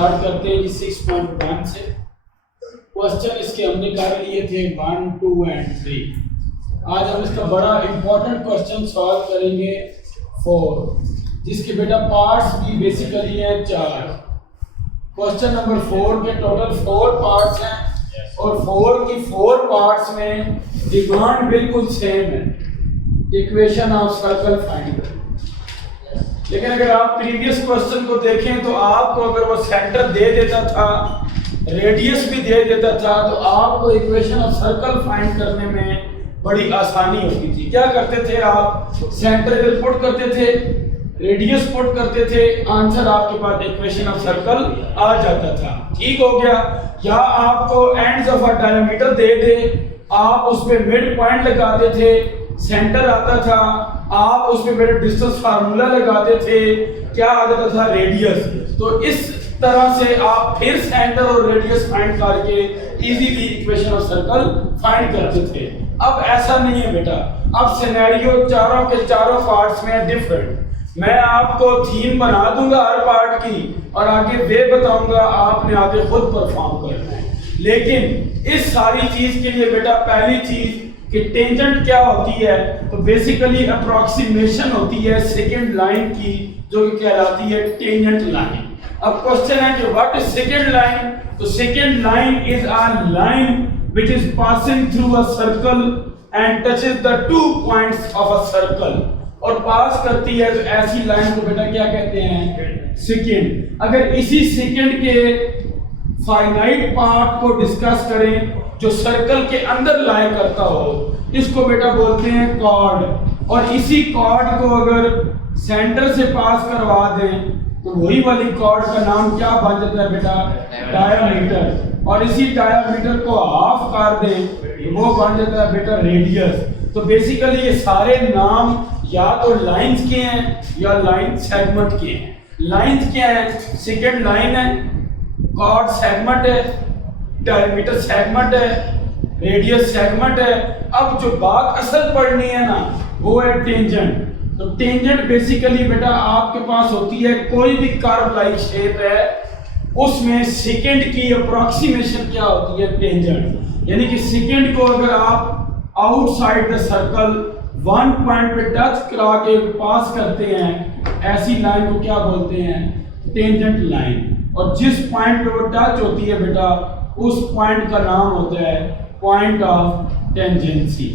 Start करते हैं जी 6.1 से। क्वेश्चन इसके हमने कर लिए थे 1, 2 एंड 3। आज हम इसका बड़ा इंपॉर्टेंट क्वेश्चन सॉल्व करेंगे 4, जिसके बेटा पार्ट्स भी बेसिकली हैं 4। क्वेश्चन नंबर 4 के टोटल 4 पार्ट्स हैं और 4 की 4 पार्ट्स में डिमांड बिल्कुल सेम है, इक्वेशन ऑफ सर्कल फाइंड करें। लेकिन अगर आप प्रीवियस क्वेश्चन को देखें तो आपको अगर वो सेंटर दे देता था, रेडियस भी दे देता था, तो आपको इक्वेशन ऑफ सर्कल फाइंड करने में बड़ी आसानी होती थी। क्या करते थे आप? सेंटर पुट करते थे, रेडियस पुट करते थे, आंसर आपके पास इक्वेशन ऑफ सर्कल आ जाता था। ठीक हो गया। या आपको एंड्स ऑफ अ डायमीटर दे दे, आप उस पे मिड पॉइंट लगाते थे, सेंटर आता था, आप उसमें मेरे डिस्टेंस फार्मूला लगाते थे, क्या आ जाता था? रेडियस। तो इस तरह से आप फिर सेंटर और रेडियस फाइंड करके easily equation of circle find करते थे। अब ऐसा नहीं है बेटा, अब सिनेरियो चारों के चारों पार्ट्स में डिफरेंट। मैं आपको थीम बना दूंगा हर पार्ट की और आगे वे बताऊंगा, आपने आगे खुद परफॉर्म करना है। लेकिन इस सारी चीज के लिए बेटा पहली चीज कि टेंजेंट क्या होती है, तो बेसिकली अप्रोक्सीमेशन होती है सेकंड लाइन की, जो कि कहलाती है टेंजेंट लाइन। अब क्वेश्चन है कि व्हाट इज सेकंड लाइन? तो second line is a line which is passing through a circle and touches the 2 points of a circle, और पास करती है तो ऐसी लाइन को बेटा क्या कहते हैं? सेकंड। अगर इसी सेकंड के फाइनाइट पार्ट को डिस्कस करें जो सर्कल के अंदर लाई करता हो, इसको बेटा बोलते हैं कॉर्ड। और इसी कॉर्ड को अगर सेंटर से पास करवा दें तो वही वाली कॉर्ड का नाम क्या बन जाता है बेटा? डायामीटर। और इसी डायामीटर को हाफ कर दें तो वो बन जाता है बेटा रेडियस। तो बेसिकली ये सारे नाम या तो लाइंस के हैं या लाइन सेगमेंट के हैं। लाइंस क्या है? सेकंड लाइन है, कॉर्ड सेगमेंट है, डायमीटर सेगमेंट है, रेडियस सेगमेंट है। अब जो बात असल पढ़नी है ना, वो है टेंजेंट। तो टेंजेंट बेसिकली बेटा आपके पास होती है, कोई भी कर्व लाइक शेप है उसमें सेकंड की अप्रोक्सीमेशन क्या होती है? टेंजेंट। यानी कि सेकंड को अगर आप आउटसाइड द सर्कल 1 पॉइंट पे टच करा के पास करते हैं, ऐसी लाइन को क्या बोलते हैं? Tangent line. और जिस पॉइंट पे वो टच होती है बेटा, उस पॉइंट का नाम होता है पॉइंट ऑफ टेंजेंसी,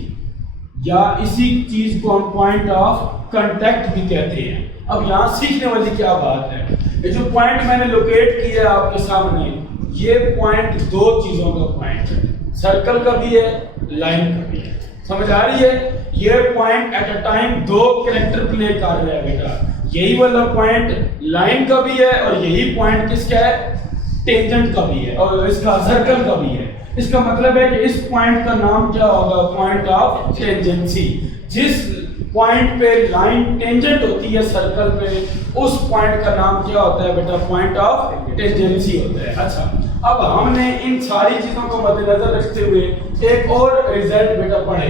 या इसी चीज को हम पॉइंट ऑफ कांटेक्ट भी कहते हैं। अब यहाँ सीखने वाली क्या बात है, ये जो पॉइंट मैंने लोकेट किया है आपके सामने, ये पॉइंट 2 चीजों का पॉइंट है, सर्कल का भी है, लाइन का भी है। समझ आ रही है? ये point at a time 2 character play कर रहा है बेटा। यही वाला पॉइंट लाइन का भी है और यही पॉइंट किसका है? टेंजेंट का भी है और इसका सर्कल का भी है। इसका मतलब है कि इस पॉइंट का नाम क्या होगा? Point of tangency. जिस पॉइंट पे लाइन टेंजेंट होती है सर्कल पे, उस पॉइंट का नाम क्या होता है बेटा? पॉइंट ऑफ टेंजेंसी होता है। अच्छा, अब हमने इन सारी चीजों को मद्देनजर रखते हुए एक और रिजल्ट बेटा पढ़े।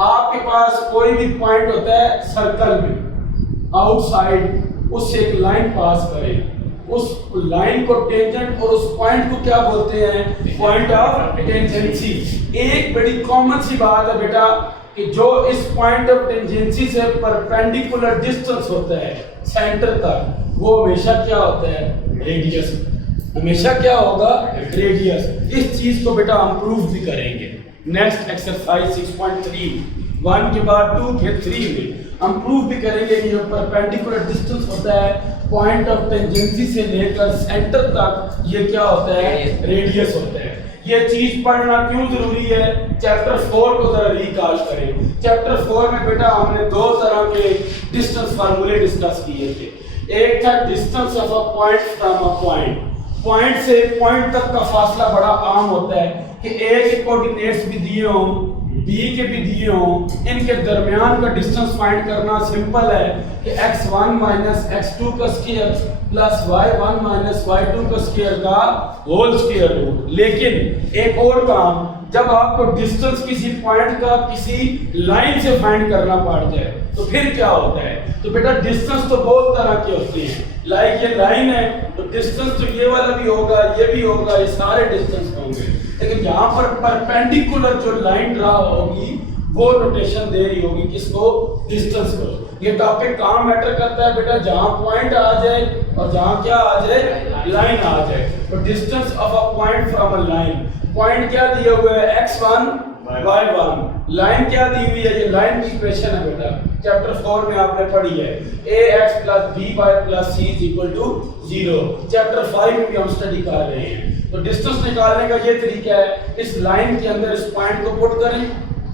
आपके पास कोई भी पॉइंट होता है सर्कल में, आउटसाइड उससे एक लाइन पास करें, उस लाइन को टेंजेंट और उस पॉइंट को क्या बोलते हैं? Point of tangency. एक बड़ी कॉमन सी बात है बेटा कि जो इस पॉइंट ऑफ टेंजेंसी से परपेंडिकुलर डिस्टेंस होता है सेंटर तक, वो हमेशा क्या होता है? रेडियस। हमेशा क्या होगा? रेडियस। इस चीज को बेटा हम प्रूफ भी करेंगे नेक्स्ट एक्सरसाइज 6.3, 1 के बाद 2 फिर 3 में हम प्रूफ भी करेंगे कि जो परपेंडिकुलर डिस्टेंस होता है पॉइंट ऑफ टेंजेंसी से लेकर सेंटर तक, ये क्या होता है? रेडियस होता है। ये चीज पढ़ना क्यों जरूरी है? चैप्टर 4 को जरा रिकॉल करें। चैप्टर 4 में बेटा हमने 2 तरह के डिस्टेंस फार्मूले डिस्कस किए थे। एक था distance of a point from a point. Point से पॉइंट तक का फासला बड़ा आम होता है कि ए के कोऑर्डिनेट्स भी दिए हों, बी के भी दिए हों, इनके दरमियान का डिस्टेंस फाइंड करना सिंपल है कि x1 माइनस x2 का square plus y1 minus y2 का स्क्वायर का होल स्क्वायर रूट। लेकिन एक और काम, जब आपको डिस्टेंस किसी पॉइंट का किसी लाइन से फाइंड करना पड़ जाए तो फिर क्या होता है? तो बेटा डिस्टेंस तो बहुत तरह के होते हैं। लाइक ये लाइन है तो डिस्टेंस तो ये वाला भी होगा, ये भी होगा, ये सारे डिस्टेंस होंगे। लेकिन यहाँ पर परपेंडिकुलर जो लाइन ड्रा होगी वो रोटेशन दे रही होगी किसको? डिस्टेंस को। ये टॉपिक कहाँ मैटर करता है बेटा? जहाँ पॉइंट आ जाए और जहाँ क्या आ जाए? लाइन आ जाए। तो distance of a point from a line, point क्या दिया हुआ है? x1 y1। लाइन क्या दी हुई है? ये लाइन की इक्वेशन है बेटा, चैप्टर 4 में आपने पढ़ी है। ax plus by plus c is equal to 0। Chapter 5 में भी हम स्टडी कर रहे हैं। तो डिस्टेंस निकालने का ये तरीका है, इस लाइन के अंदर इस पॉइंट को पुट करें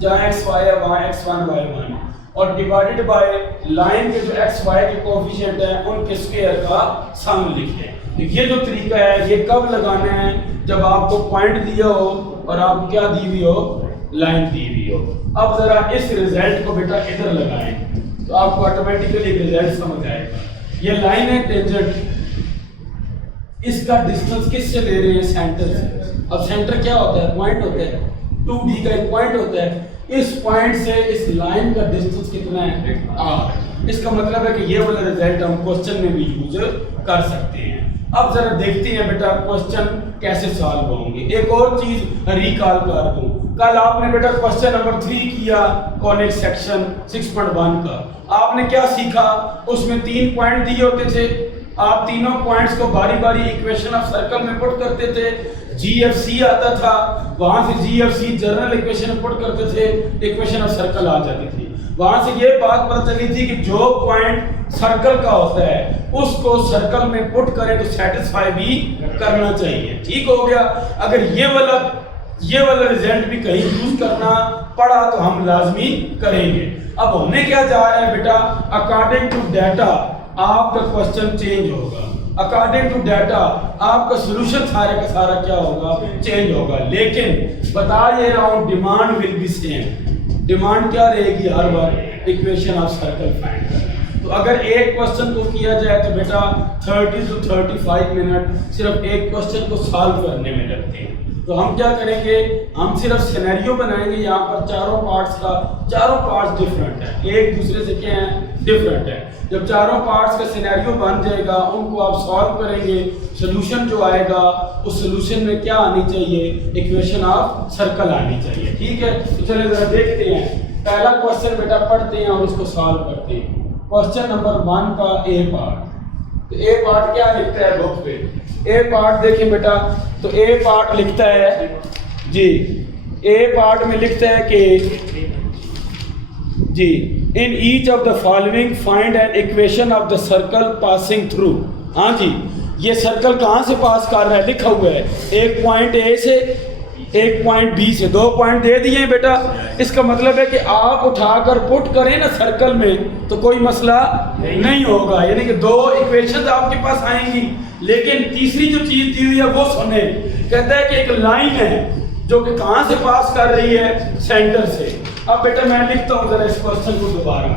जहाँ x y है वहाँ x1 y1 और डिवाइडेड बाय लाइन के जो x y के कोएफिशिएंट है उनके स्क्वायर का सम लिखें। तो ये जो तरीका है ये कब लगाना है? जब आपको पॉइंट दिया हो और आपको क्या दी हुई हो? लाइन दी हुई हो। अब जरा इस रिजल्ट को बेटा इधर लगाएं तो आपको ऑटोमेटिकली रिजल्ट समझ आएगा। ये लाइन है टेंजेंट, इसका डिस्टेंस किससे ले रहे हैं? सेंटर से। अब सेंटर क्या होता है? पॉइंट होता है, 2D का एक पॉइंट होता है। इस पॉइंट से इस लाइन का डिस्टेंस कितना है? r। इसका मतलब है कि ये वाला रिजल्ट हम क्वेश्चन में भी यूज कर सकते हैं। अब जरा देखते हैं बेटा क्वेश्चन कैसे सॉल्व होंगे। एक और चीज रिकॉल कर दूं, कल आपने बेटा क्वेश्चन नंबर 3 किया कॉनिक सेक्शन 6.1 का। आपने क्या सीखा? उसमें 3 पॉइंट दिए होते थे, आप तीनों पॉइंट्स को बारी बारी इक्वेशन ऑफ सर्कल में पुट करते थे। GFC आता था, वहां से GFC जनरल इक्वेशन पुट करते थे, इक्वेशन ऑफ सर्कल आ जाती थी। वहां से ये बात पता चली थी कि जो पॉइंट सर्कल का होता है उसको सर्कल में पुट करें तो सेटिस्फाई भी करना चाहिए। ठीक हो गया? अगर ये वाला रिजल्ट भी कहीं यूज करना पड़ा तो हम लाजमी करेंगे। अब होने क्या जा रहा है बेटा? अकॉर्डिंग टू डाटा आपका क्वेश्चन चेंज होगा, अकॉर्डिंग टू डाटा आपका सोल्यूशन सारे का सारा क्या होगा? चेंज होगा। लेकिन बता ये रहा हूं demand will be same. Demand क्या रहेगी? हर बार इक्वेशन ऑफ सर्कल फाइंड करना। तो अगर एक क्वेश्चन को किया जाए तो बेटा 30 to 35 मिनट सिर्फ एक क्वेश्चन को सॉल्व करने में लगते हैं। तो हम क्या करेंगे? हम सिर्फ सिनेरियो बनाएंगे। यहाँ पर चारों पार्ट्स डिफरेंट है, एक दूसरे से क्या है? डिफरेंट है। जब चारों पार्ट्स का सिनेरियो बन जाएगा उनको आप सॉल्व करेंगे, सोल्यूशन जो आएगा उस सोल्यूशन में क्या आनी चाहिए? इक्वेशन ऑफ सर्कल आनी चाहिए। ठीक है, तो चलिए जरा देखते हैं। पहला क्वेश्चन बेटा पढ़ते हैं और उसको सॉल्व करते हैं। क्वेश्चन नंबर 1 का ए पार्ट। तो ए पार्ट क्या लिखता है बुक पे? ए पार्ट देखिए बेटा, तो ए पार्ट लिखता है जी, ए पार्ट में लिखता है कि जी in each of the following find an equation of the circle passing through. हाँ जी, ये सर्कल कहाँ से पास कर रहा है? लिखा हुआ है एक पॉइंट ए से एक पॉइंट बी से। 2 पॉइंट दे दिए बेटा। इसका मतलब है कि आप उठाकर पुट करें ना सर्कल में तो कोई मसला नहीं होगा, यानी कि 2 इक्वेशंस आपके पास आएंगी। लेकिन तीसरी जो चीज दी हुई है वो सुने, कहता है कि एक लाइन है जो कि कहाँ से पास कर रही है? सेंटर से। अब बेटा मैं लिखता हूँ जरा इस क्वेश्चन को दोबारा।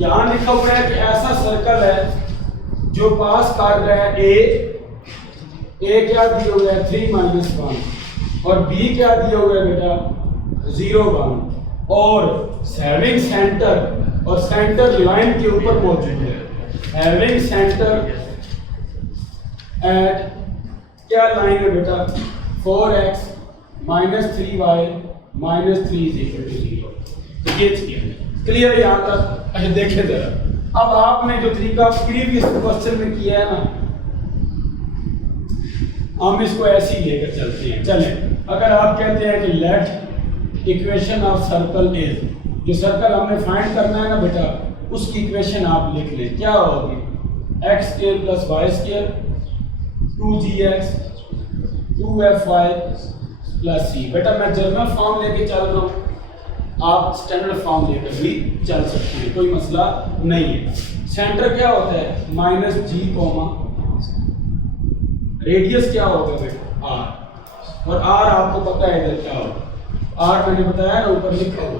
यहाँ लिखा हुआ है कि ऐसा सर्कल है जो पास कर रहा है ए क्या दिया हुआ है? 3 - 1 और बी क्या दिया हुआ है बेटा? 0 1 और हैविंग सेंटर, और सेंटर लाइन के ऊपर मौजूद है। हैविंग सेंटर एट क्या लाइन है बेटा? 4x - 3y - 3 = 0। तो ये चीज क्लियर यहाँ तक? अच्छा देखें जरा, अब आपने जो तरीका प्रीवियस क्वेश्चन में किया है ना, हम इसको ऐसे ही लेकर चलते हैं। चलें, अगर आप कहते हैं कि let equation of circle is, जो सर्कल हमने फाइंड करना है ना बेटा, उसकी इक्वेशन आप लिख लें। क्या होगी? x² + y² 2gx 2fy + c। बेटा मैं जनरल फॉर्म लेके चल रहा हूँ, आप स्टैंडर्ड फॉर्म लेकर भी चल सकते हैं, कोई मसला नहीं है। सेंटर क्या होता है? -g, रेडियस क्या होगा बेटा? r, और r आपको पता है इधर क्या होगा? आर मैंने बताया ना ऊपर लिखा हुआ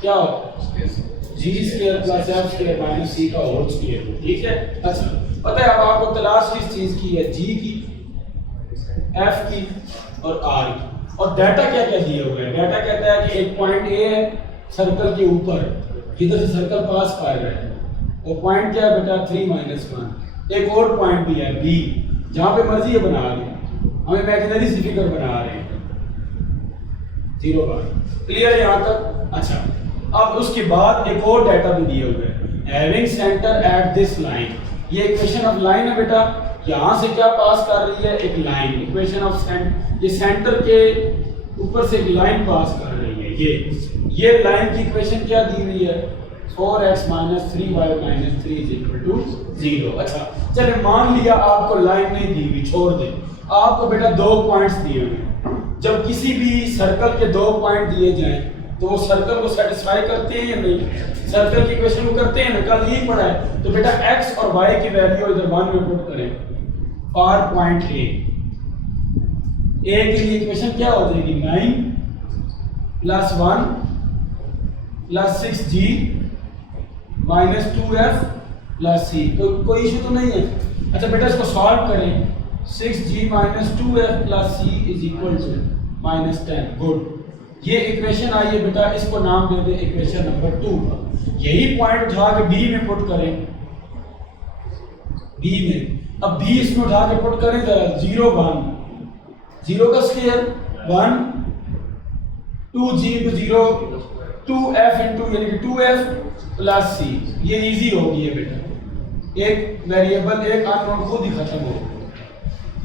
क्या होता है G square plus F square minus C का होल स्क्वायर। ठीक है। अच्छा पता है अब आपको तलाश किस चीज की है, जी की, एफ की और आर की। और डाटा क्या क्या दिया हुआ है, डाटा कहता है कि एक पॉइंट ए है सर्कल के ऊपर, जिधर से सर्कल पास कर रहा है, वो पॉइंट क्या है बेटा 3-1। एक और पॉइंट भी है बी, जहां पे मर्जी है बना लें, हम इमेजिनरी सी फिगर बना रहे हैं 0 1। क्लियर यहां तक? अच्छा अब उसके बाद एक और डाटा भी दिया हुआ है, having centre at this line. ये इक्वेशन ऑफ लाइन है बेटा, यहां से क्या पास कर रही है, एक लाइन। इक्वेशन ऑफ सेंटर, ये सेंटर के ऊपर से एक लाइन पास कर रही है। ये लाइन की इक्वेशन क्या दी हुई है, 4x - 3y - 3 = 0। अच्छा चले मान लिया आपको लाइन नहीं दी हुई, छोड़ दे, आपको बेटा 2 पॉइंट्स दिए हुए। जब किसी भी सर्कल के 2 पॉइंट दिए जाएं तो वो सर्कल को सेटिस्फाई करते हैं या नहीं, सर्कल की इक्वेशन को करते हैं ना, कल यही पढ़ा है। तो बेटा x और y की वैल्यू इधर 1 में पुट करें फॉर पॉइंट ए के लिए इक्वेशन क्या हो जाएगी, 9 + 1 + 6g - 2f + c। कोई इशू तो नहीं है। अच्छा बेटा इसको सॉल्व करें, 6g - 2f + c = -10। गुड, ये इक्वेशन आई है बेटा, इसको नाम दे दे इक्वेशन नंबर 2। यही पॉइंट उठा के बी में पुट करें, बी में। अब बी इसमें उठा के पुट करें जरा, 0 1, 0 का स्क्वायर 1, 2g × 0, 2f × यानी कि 2f + c। ये इजी हो गई है बेटा, एक वेरिएबल एक अननोन खुद ही खत्म हो।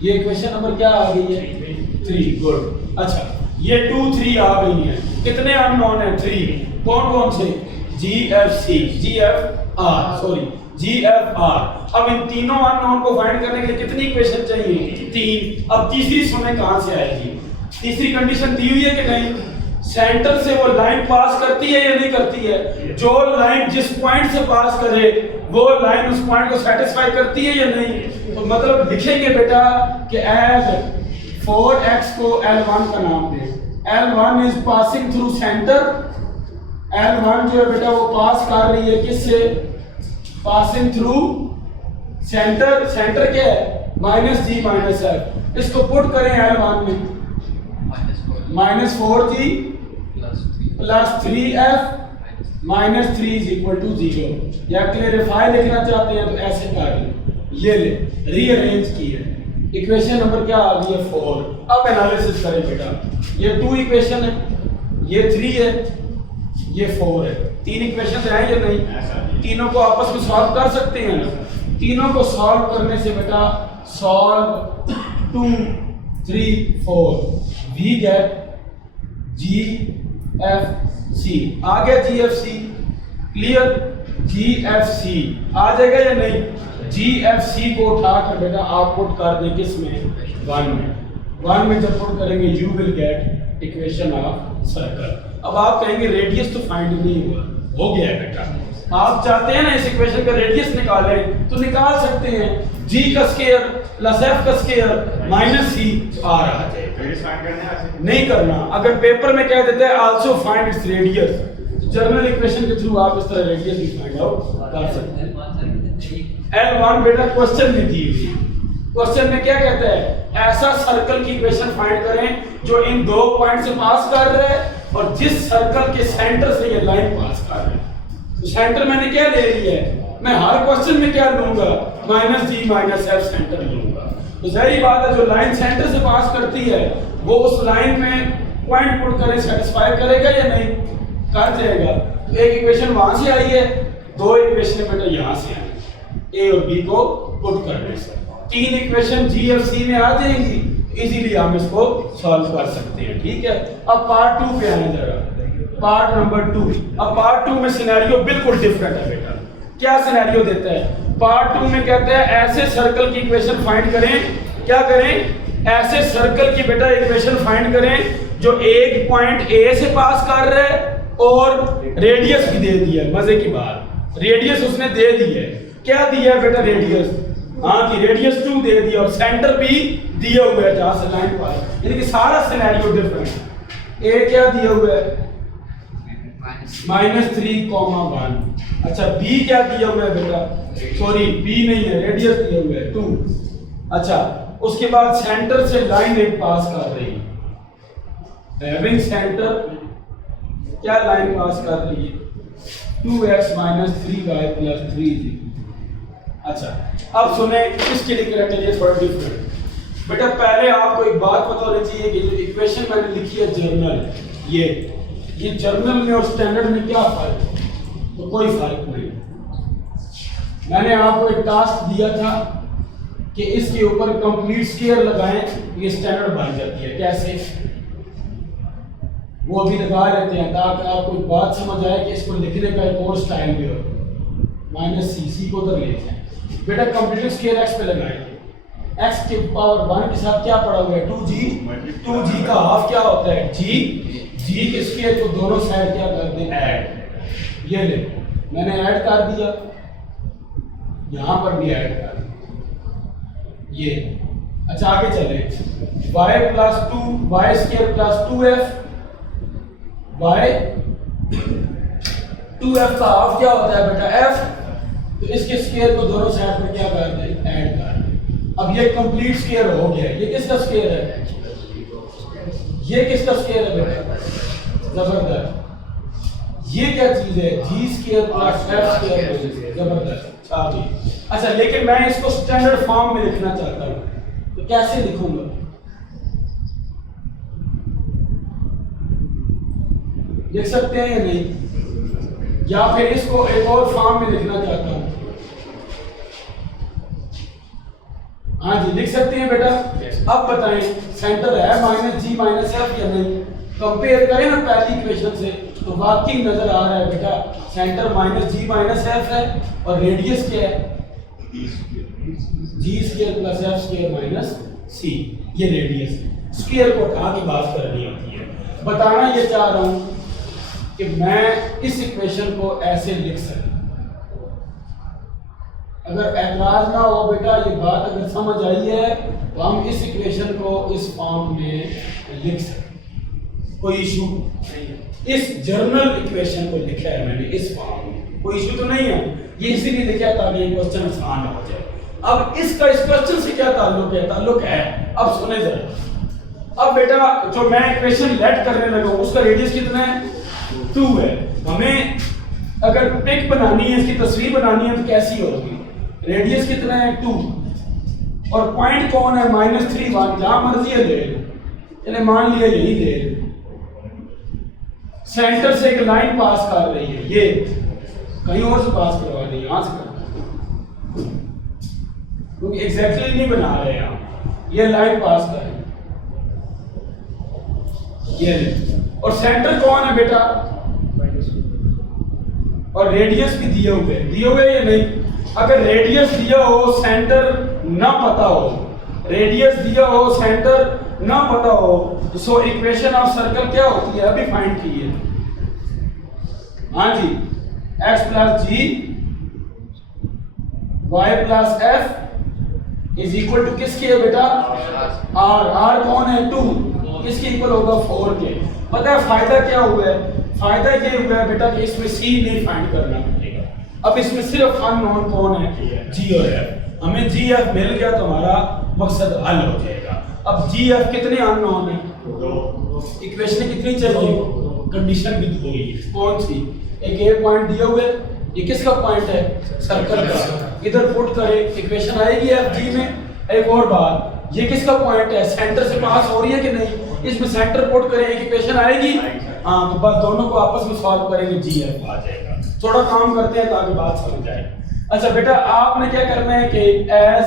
ये इक्वेशन नंबर क्या आ गई है, 3। गुड। अच्छा ये 2 3 आ गई है, कितने अननोन है, 3। कौन कौन से, GFR। अब इन तीनों अननोन को फाइंड करने के लिए कितनी इक्वेशन चाहिए, 3। अब तीसरी सुने कहां से आएगी, तीसरी कंडीशन दी हुई है कि नहीं, सेंटर से वो लाइन पास करती है या नहीं करती है, जो लाइन जिस पॉइंट से पास करे वो लाइन उस पॉइंट को सेटिस्फाई करती है या नहीं। तो मतलब लिखेंगे बेटा कि एज 4x को L1 का नाम दे, L1 is passing through centre. L1 जो है बेटा वो पास कर रही है किससे, पासिंग थ्रू सेंटर। सेंटर क्या है, -g - f। इसको पुट करें L1 में, -4g + 3f - 3 = 0। या क्लेरिफाई लिखना चाहते हैं तो ऐसे कर लें, ये ले रीअरेंज की है। इक्वेशन नंबर क्या आ गई है, 4। अब एनालिसिस करें बेटा, ये 2 इक्वेशन है, ये 3 है, ये 4 है। 3 इक्वेशन है या नहीं, तीनों को आपस में सॉल्व कर सकते हैं ना। तीनों को सॉल्व करने से बेटा सॉल्व 2 3 4 वी गेट GFC। आ गया GFC, क्लियर, GFC आ जाएगा या नहीं। GFC को उठाकर बेटा आप पुट कर दें किसमें, 1 में जब पुट करेंगे you will get equation of circle. अब आप कहेंगे रेडियस तो फाइंड नहीं हुआ, हो गया बेटा। आप चाहते हैं ना इस इक्वेशन का रेडियस निकालें तो निकाल सकते हैं, g का स्क्वायर + f का स्क्वायर - c आ रहा है। नहीं करना, अगर पेपर में कह देते हैं also find its radius, general equation के थ्रू आप इस तरह रेडियस भी फाइंड आउट कर सकते हैं। L1 बेटा क्वेश्चन में दी हुई, क्वेश्चन में क्या कहता है, ऐसा सर्कल की इक्वेशन फाइंड करें जो इन 2 पॉइंट से पास कर रहा है और जिस सर्कल के सेंटर से ये लाइन पास कर रहा है। तो सेंटर मैंने क्या ले लिया है, मैं हर क्वेश्चन में क्या लूंगा, -g - f सेंटर लूंगा। तो जाहिर बात है जो लाइन सेंटर से पास करती है वो उस लाइन में पॉइंट पुट करें सेटिस्फाई करेगा या नहीं, कर जाएगा। तो एक इक्वेशन वहां से आई है, 2 इक्वेशन बेटा यहां से आई, ए और बी को पुट करने से 3 इक्वेशन जी और सी में आ जाएंगी, इजीली हम इसको सॉल्व कर सकते हैं। ठीक है, अब पार्ट 2 पे आने जरा, पार्ट नंबर 2। अब पार्ट 2 में सिनेरियो बिल्कुल डिफरेंट है बेटा। क्या सिनेरियो देता है, पार्ट 2 में कहता है ऐसे सर्कल की इक्वेशन फाइंड करें, क्या करें, ऐसे सर्कल की बेटा इक्वेशन फाइंड करें जो एक पॉइंट ए से पास कर रहा है और रेडियस भी दे दिया है। मजे की बात, रेडियस उसने दे दी है, क्या दिया है बेटा, रेडियस, हाँ कि रेडियस 2 दे दिया और सेंटर भी दिया हुआ है जहां से लाइन पास, यानी कि सारा सिनेरियो डिफरेंट है। ए क्या दिया हुआ है -3,1। अच्छा बी क्या दिया हुआ है बेटा, सॉरी बी नहीं है, रेडियस दिया हुआ है 2। अच्छा उसके बाद सेंटर से लाइन एक पास कर रही है, हैविंग सेंटर क्या लाइन पास कर रही है 2x - 3y + 3। अच्छा अब सुने इसके लिए क्राइटेरिया थोड़ा डिफरेंट। बेटा पहले आपको एक बात पता होनी चाहिए कि जो इक्वेशन मैंने लिखी है जर्नल, ये जर्नल में और स्टैंडर्ड में क्या फर्क है? तो कोई फर्क नहीं। मैंने आपको एक टास्क दिया था कि इसके ऊपर कंप्लीट स्क्वायर लगाएं, ये स्टैंडर्ड बन जाती है। कैसे? वो अभी लगा लेते हैं ताकि आपको एक बात समझ आए कि इसको लिखने का एक और स्टाइल भी हो। -cc को उधर लेते हैं बेटा, कंप्लीट स्क्वायर x पे लगाएंगे, x के पावर 1 के साथ क्या पड़ा हुआ है 2g का हाफ क्या होता है g के स्क्वायर को दोनों साइड क्या कर दें ऐड। ये ले मैंने ऐड कर दिया, यहां पर भी ऐड कर दिया ये। अच्छा आगे चले, y + 2y² + 2f, y 2f का हाफ क्या होता है बेटा f, तो इसके स्क्वायर को दोनों साइड में क्या कर दें ऐड कर दें। अब ये कंप्लीट स्क्वायर हो गया। ये किसका स्क्वायर है, ये किसका स्क्वायर है बेटा, जबरदस्त। ये क्या चीज है g² + f²। जबरदस्त आ गई। अच्छा लेकिन मैं इसको स्टैंडर्ड फॉर्म में लिखना चाहता हूं, तो कैसे लिखूंगा? लिख सकते हैं या नहीं? या फिर इसको एक और फॉर्म में लिखना चाहता हूं? हाँ जी लिख सकते हैं बेटा। अब बताएं सेंटर है -g - f या नहीं? कंपेयर करें ना पहली इक्वेशन से, तो वाकई नजर आ रहा है बेटा सेंटर -g - f है और रेडियस क्या है g² + f² - c। ये रेडियस है। स्क्वायर को उठा के बात करनी होती है। बताना ये चाह रहा हूं कि मैं इस इक्वेशन को ऐसे लिख सकता। अगर ऐतराज ना हो बेटा, ये बात अगर समझ आई है तो हम इस इक्वेशन को इस फॉर्म में लिख सकते, कोई इशू नहीं। इस जर्नल इक्वेशन को लिखा है मैंने इस फॉर्म में, कोई इशू तो नहीं है। ये इसीलिए लिखा है ताकि ये क्वेश्चन आसान हो जाए। अब इसका इस क्वेश्चन से क्या ताल्लुक है? ताल्लुक है, अब सुने जरा। अब बेटा जो मैं इक्वेशन लेट करने लगा उसका रेडियस कितना है 2 है। हमें अगर पिक बनानी है, इसकी तस्वीर बनानी है तो कैसी होगी? रेडियस कितना है 2 और पॉइंट कौन है -3,1। जहां मर्जी है ले लो, चले मान लिया यही ले लो। सेंटर से एक लाइन पास कर रही है, ये कहीं और से पास करवा दी, यहां से कर, क्योंकि एग्जैक्टली नहीं बना रहे हैं। ये लाइन पास कर रही है, ये और सेंटर कौन है बेटा, और रेडियस भी दिए हुए या नहीं? अगर रेडियस दिया हो सेंटर ना पता हो, रेडियस दिया हो सेंटर ना पता हो, तो सो इक्वेशन ऑफ सर्कल क्या होती है अभी फाइंड की है। हाँ जी, x + g y + f is equal to किसके है बेटा r कौन है 2, किसके इक्वल होगा 4 के। पता है फायदा क्या हुआ है? फायदा ये हुआ है बेटा कि इसमें c नहीं फाइंड करना पड़ेगा। अब इसमें सिर्फ अननोन कौन है g और f। हमें g f मिल गया तो हमारा मकसद हल हो जाएगा। अब g f कितने अननोन है? 2। इक्वेशन कितनी चाहिए? कंडीशन भी 2 ही है। कौन सी? एक ए पॉइंट दिया हुआ है, ये किसका पॉइंट है सर्कल का, इधर पुट करें इक्वेशन आएगी f g में। एक और बात, ये किसका पॉइंट है, सेंटर से पास हो रही है कि नहीं, इसमें सेंटर पुट करें एक इक्वेशन आएगी। हाँ तो बस दोनों को आपस में सॉल्व करेंगे, जी एफ आ जाएगा। थोड़ा काम करते हैं ताकि बात समझ जाए। अच्छा बेटा आपने क्या करना है कि एज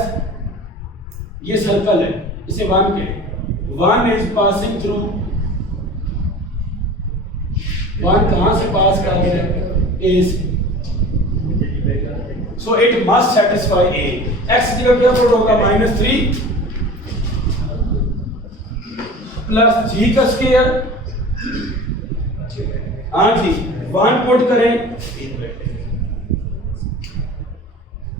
ये सर्कल है, इसे 1 के 1 इज पासिंग थ्रू, 1 कहां से पास कर रहे हैं ए से, so it must satisfy A. X जगह क्या पुट होगा -3 प्लस जी का स्क्वायर। हाँ जी 1 पुट करें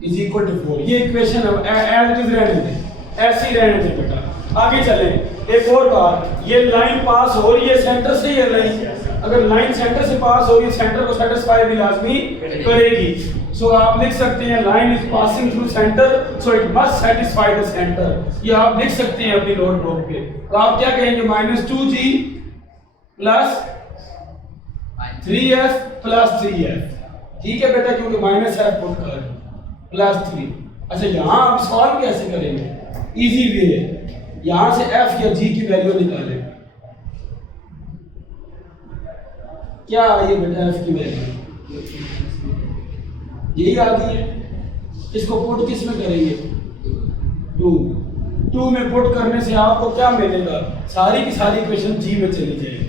इज इक्वल टू 4। ये इक्वेशन एज इट इज रहने दें, ऐसे ही रहने दें बेटा। आगे चलें। एक और बात, ये लाइन पास हो रही है सेंटर से या नहीं? अगर लाइन सेंटर से पास हो रही है, सेंटर को सेटिस्फाई भी लाजमी करेगी। सो आप लिख सकते हैं line is passing through centre, so it must satisfy the centre. ये आप लिख सकते हैं अपनी नोटबुक पे। तो आप क्या कहेंगे, -2g plus 3f plus 3f। ठीक है बेटा, क्योंकि -f पुट कर प्लस 3। अच्छा, यहाँ आप सॉल्व कैसे करेंगे? इजी वे है, यहाँ से f या g की वैल्यू निकालें। क्या आई है बेटा f की वैल्यू? यही आ गई है। इसको पुट किस में करेंगे? 2 में पुट करने से आपको क्या मिलेगा? सारी की सारी इक्वेशन g में चली जाएगी।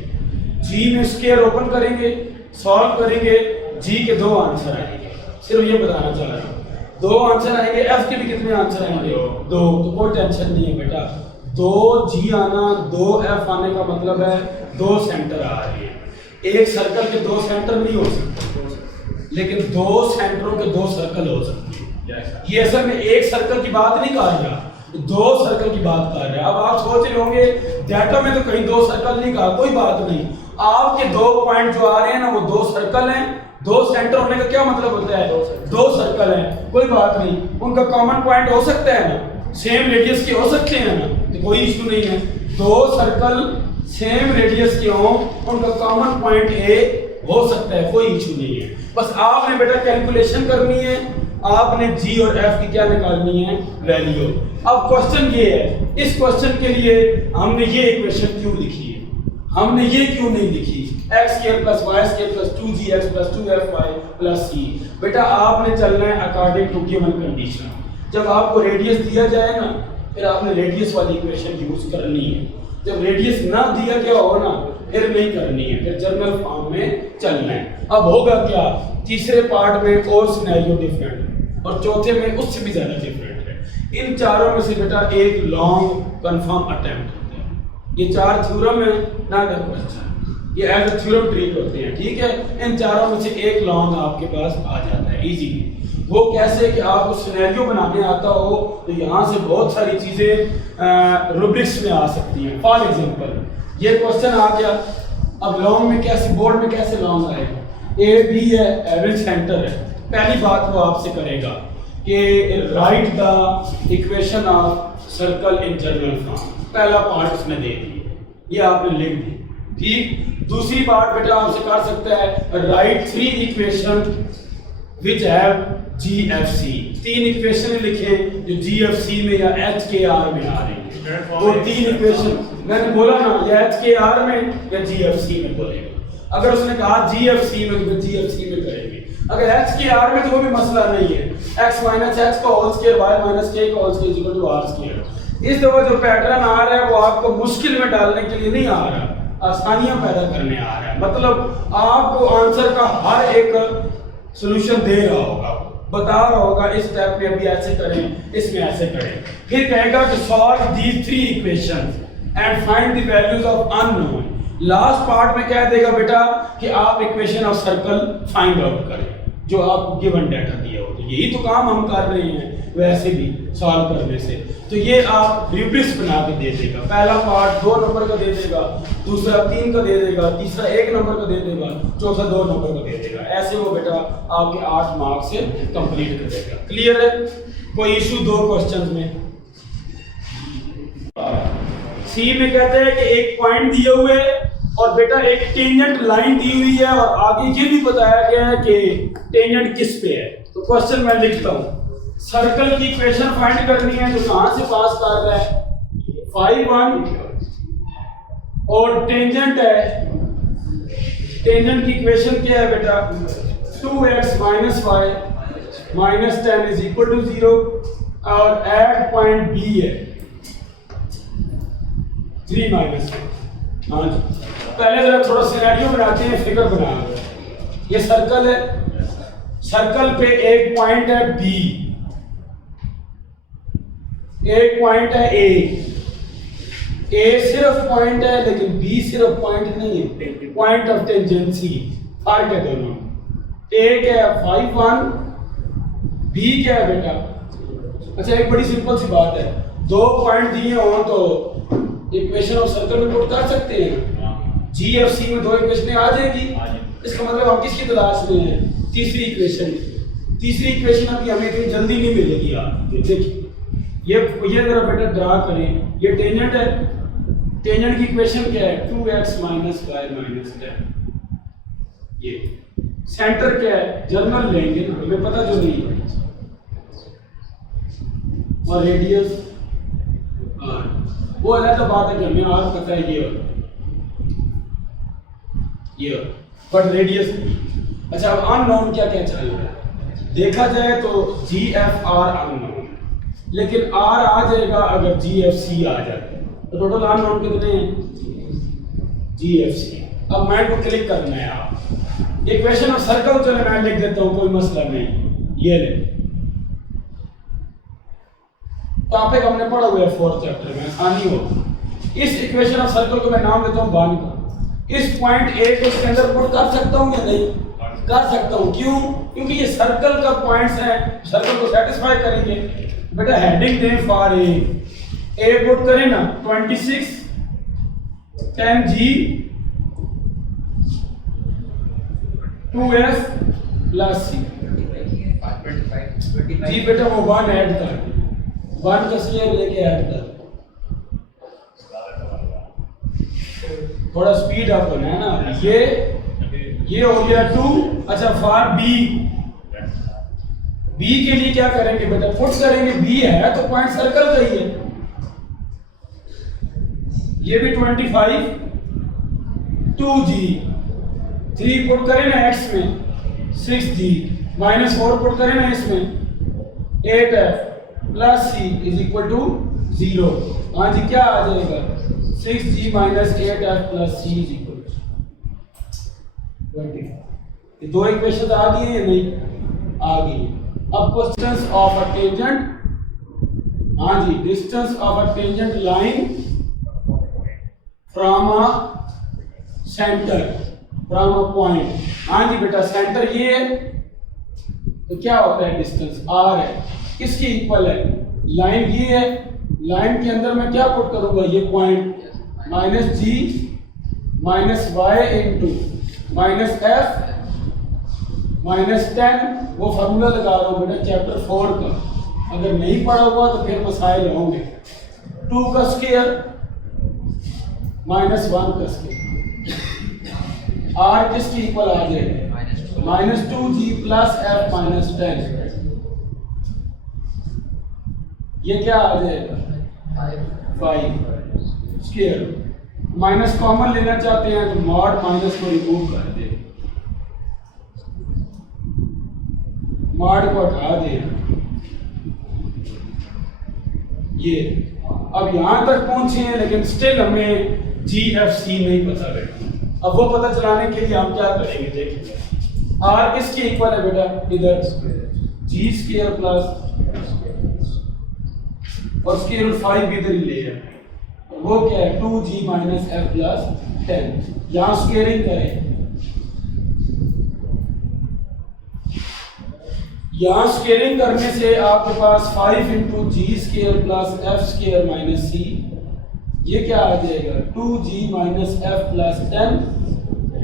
g में स्क्वायर ओपन करेंगे, सॉल्व करेंगे, g के 2 आंसर आएंगे। सिर्फ ये बताना चाह रहा हूँ, 2 आंसर आएंगे। f के भी कितने आंसर आएंगे? 2। तो कोई टेंशन नहीं है बेटा। 2g आना, 2f आने का मतलब है 2 सेंटर आ रही है। एक सर्कल के 2 सेंटर नहीं हो सकते, लेकिन 2 सेंटरों के 2 सर्कल हो सकते हैं। ये असल में एक सर्कल की बात नहीं कर रहा, 2 सर्कल की बात कर रहा है। अब आप सोच रहे होंगे डाटा में तो कहीं 2 सर्कल नहीं कहा। कोई बात नहीं, आपके 2 पॉइंट जो आ रहे हैं ना, वो 2 सर्कल हैं। 2 सेंटर होने का क्या मतलब होता है? 2 सर्कल हैं। कोई बात नहीं, उनका कॉमन पॉइंट हो सकता है ना, सेम रेडियस के हो सकते हैं ना, तो कोई इशू नहीं है। 2 सर्कल सेम रेडियस के हों, उनका कॉमन पॉइंट ए हो सकता है, कोई इशू नहीं है। बस आपने बेटा कैलकुलेशन करनी है, आपने g और f की क्या निकालनी है? वैल्यू। अब क्वेश्चन ये है, इस क्वेश्चन के लिए हमने ये इक्वेशन क्यों लिखी है? हमने ये क्यों नहीं लिखी x² + y² + 2gx + 2fy + c? बेटा आपने चलना है अकॉर्डिंग टू गिवन कंडीशन। जब आपको रेडियस दिया जाए ना, फिर आपने रेडियस वाली इक्वेशन यूज करनी है। जब रेडियस ना दिया गया हो ना, फिर नहीं करनी है, फिर जनरल फॉर्म में चलना है। अब होगा क्या, तीसरे पार्ट में और सिनेरियो डिफरेंट और चौथे में उससे भी ज्यादा डिफरेंट है। इन चारों में से बेटा एक लॉन्ग कंफर्म अटेम्प्ट होता है। ये 4 थ्योरम है ना, क्वेश्चन ये एज अ थ्योरम ट्रीट होते हैं। ठीक है, इन चारों में से एक लॉन्ग आपके पास आ जाता है इजी। वो कैसे कि आपको सिनेरियो बनाने आता हो, तो यहाँ से बहुत सारी चीजें रूब्रिक्स में आ सकती हैं। फॉर एग्जांपल ये क्वेश्चन आ गया, अब लॉन्ग में कैसे, बोर्ड में कैसे लॉन्ग आएगा? ए बी है, एवरेज सेंटर है। पहली बात वो आपसे करेगा कि right the equation of circle in general form. पहला पार्ट उसने दे दिया, ये आपने लिख दी। ठीक, दूसरी बात बेटा आपसे कर सकता है right 3 equation which have GFC। 3 equation लिखे जो GFC में या HKR में आ रही है। वो 3 इक्वेशन मैंने बोला ना, या HKR में या GFC में बोलेगा। अगर उसने कहा GFC में तो GFC में करेंगे। अगर HKR में तो वो भी मसला नहीं है, x - h का होल स्क्वायर y - k का whole square equal to r²। इस दफा जो पैटर्न आ रहा है वो आपको मुश्किल में डालने के लिए नहीं आ रहा, आसानियां पैदा करने आ रहा है। मतलब आपको आंसर का हर एक सॉल्यूशन दे रहा होगा, बता रहा होगा इस स्टेप में अभी ऐसे करें, इसमें ऐसे करें। फिर कहेगा कि solve these 3 equations and find the values of unknown. Last part में क्या देगा बेटा कि आप equation of circle find out करें जो आपको गिवन डाटा दिया हो। तो यही तो काम हम कर रहे हैं वैसे भी सॉल्व करने से। तो ये आप रूब्रिक्स बना के दे देगा। पहला पार्ट 2 नंबर का दे देगा, दूसरा 3 का दे देगा, तीसरा 1 नंबर का दे देगा, चौथा 2 नंबर का दे देगा। ऐसे वो बेटा आपके 8 मार्क्स से कंप्लीट कर देगा। क्लियर है? कोई इशू 2 क्वेश्चंस में? सी में कहते हैं कि एक पॉइंट दिए हुए और बेटा एक टेंजेंट लाइन दी हुई है और आगे ये भी बताया गया है कि टेंजेंट किस पे है। तो क्वेश्चन मैं लिखता हूं, सर्कल की इक्वेशन फाइंड करनी है जो कहां से पास कर रहा है, 5 1 और टेंजेंट है। टेंजेंट की इक्वेशन क्या है बेटा, 2x - y - 10 is equal to 0 और एट पॉइंट बी है 3 - 1। हाँ जी, पहले जरा थोड़ा सिनेरियो बनाते हैं, फिगर बना। ये सर्कल है, सर्कल पे एक पॉइंट है बी, एक पॉइंट है ए सिर्फ पॉइंट है लेकिन बी सिर्फ पॉइंट नहीं है, पॉइंट ऑफ टेंजेंसी। फर्क है दोनों। ए क्या है 5 1, बी क्या है बेटा। अच्छा एक बड़ी सिंपल सी बात है, 2 पॉइंट दिए हो तो इक्वेशन ऑफ सर्कल में पुट कर सकते हैं। GFC में दो इक्वेशनें आ जाएगी। इसका मतलब हम किसकी तलाश में हैं? तीसरी इक्वेशन। तीसरी इक्वेशन अभी हमें इतनी जल्दी नहीं मिलेगी आप देखिए। ये जरा बेटा ड्रा करें। ये टेंजेंट है। टेंजेंट की इक्वेशन क्या है? 2x - y - 10। ये सेंटर क्या है? जर्नल लेंगे ना, हमें पता जो नहीं है। और रेडियस r, वो अलग बात है कि हमें r पता है ये बट रेडियस। अच्छा अब अननोन क्या क्या चल रहा है देखा जाए तो GFR अननोन, लेकिन R आ जाएगा अगर GFC आ जाए तो टोटल अननोन कितने हैं? GFC। अब मैं को क्लिक करना है आप इक्वेशन ऑफ सर्कल, चलो मैं लिख देता हूं, कोई मसला नहीं। ये ले टॉपिक हमने पढ़ा हुआ है 4th चैप्टर में, आसानी हो। इस इक्वेशन ऑफ सर्कल को मैं नाम देता हूं 1 का। इस पॉइंट A को इसके अंदर पुट कर सकता हूं या नहीं? कर सकता हूं। क्यों? क्योंकि ये सर्कल का पॉइंट्स हैं, सर्कल को सेटिस्फाई करेंगे। बेटा हेडिंग दें फॉर A पुट करें ना 26 10G 2S प्लस C। जी बेटा वो 1 ऐड कर, 1 का स्क्वायर लेके ऐड कर, थोड़ा स्पीड अप होना है ना। ये हो गया 2। अच्छा फॉर बी के लिए क्या करेंगे बेटा? पुट करेंगे। बी है तो पॉइंट सर्कल का ही है। ये भी 25 2G 3 पुट करें ना x में 6G -4 पुट करें ना इसमें 8F plus C is equal to 0। हाँ जी क्या आ जाएगा? 6G - 8F plus C is equal to 25। ये दो इक्वेशन आ गई है या नहीं? आ गई। अब क्वेश्चंस ऑफ अ टेंजेंट। हाँ जी distance of a tangent line from a centre, from a point. हाँ जी बेटा सेंटर ये है तो क्या होता है? डिस्टेंस r है। किसकी इक्वल है? लाइन ये है। लाइन के अंदर मैं क्या पुट करूंगा? ये point -G - y into -f -10। वो फार्मूला लगा रहा हूं बेटा चैप्टर 4 का, अगर नहीं पढ़ा हुआ तो फिर मसाइल होंगे। 2 का स्क्वायर -1 का स्क्वायर। r किसकी इक्वल आ जाएगा? -2G plus f -10। ये क्या आ जाएगा? 5 स्क्वायर। माइनस कॉमन लेना चाहते हैं तो मॉड माइनस को रिमूव कर दे, मॉड को हटा दे। ये अब यहां तक पहुंचे हैं लेकिन स्टिल हमें GFC नहीं पता बेटा। अब वो पता चलाने के लिए हम क्या करेंगे देखिए। R किसके इक्वल है बेटा? इधर G स्क्वायर प्लस और स्क्वायर रूट 5 इधर ही ले जाए, वो क्या है? 2G - f plus 10। यहां स्क्वायरिंग करें, यहां स्क्वायरिंग करने से आपके पास 5 × G square plus f square minus C। ये क्या आ जाएगा? 2G - f plus 10।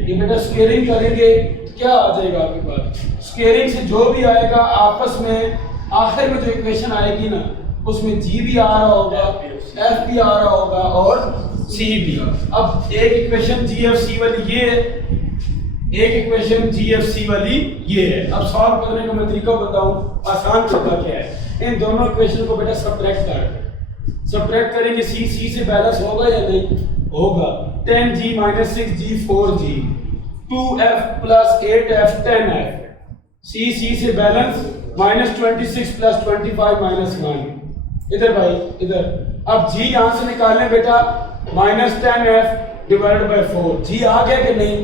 ये बेटा स्क्वायरिंग करेंगे तो क्या आ जाएगा आपके पास? स्क्वायरिंग से जो भी आएगा आपस में आखिर में जो इक्वेशन आएगी ना उसमें G भी आ रहा होगा, F भी आ रहा होगा और C भी। अब एक इक्वेशन GFC वाली ये है, एक इक्वेशन GFC वाली ये है। अब सॉल्व करने का मैं तरीका बताऊं, आसान तरीका क्या है? इन दोनों इक्वेशन को बेटा सब्ट्रैक्ट करेंगे। C से बैलेंस होगा या नहीं? होगा। 10G - 6G 4G 2F plus 8F 10F। C से बैलेंस -26 प्लस 25 -1। इधर भाई इधर। अब G यहां से निकालें बेटा -10F डिवाइडेड बाय 4। G आ गया कि नहीं?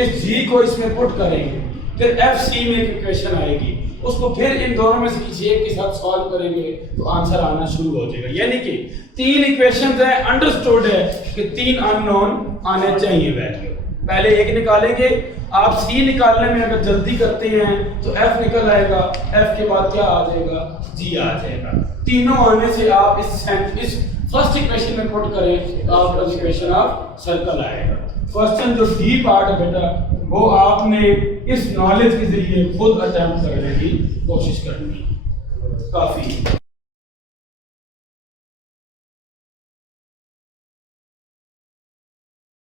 इस G को इसमें पुट करेंगे, फिर FC में एक इक्वेशन आएगी, उसको फिर इन दोनों में से किसी एक के साथ सॉल्व करेंगे तो आंसर आना शुरू हो जाएगा। यानी कि 3 इक्वेशंस है, अंडरस्टूड है कि 3 अननोन आने चाहिए वैल्यू। पहले एक निकालेंगे, आप C निकालने में अगर जल्दी करते हैं तो F निकल आएगा, F के बाद क्या आ जाएगा? G आ जाएगा। तीनों आने से आप इस फर्स्ट इक्वेशन में पुट करें तो आपका इक्वेशन ऑफ सर्कल आएगा। क्वेश्चन जो डी पार्ट है बेटा वो आपने इस नॉलेज के जरिए खुद अटेम्प्ट करने की कोशिश करनी है, काफी।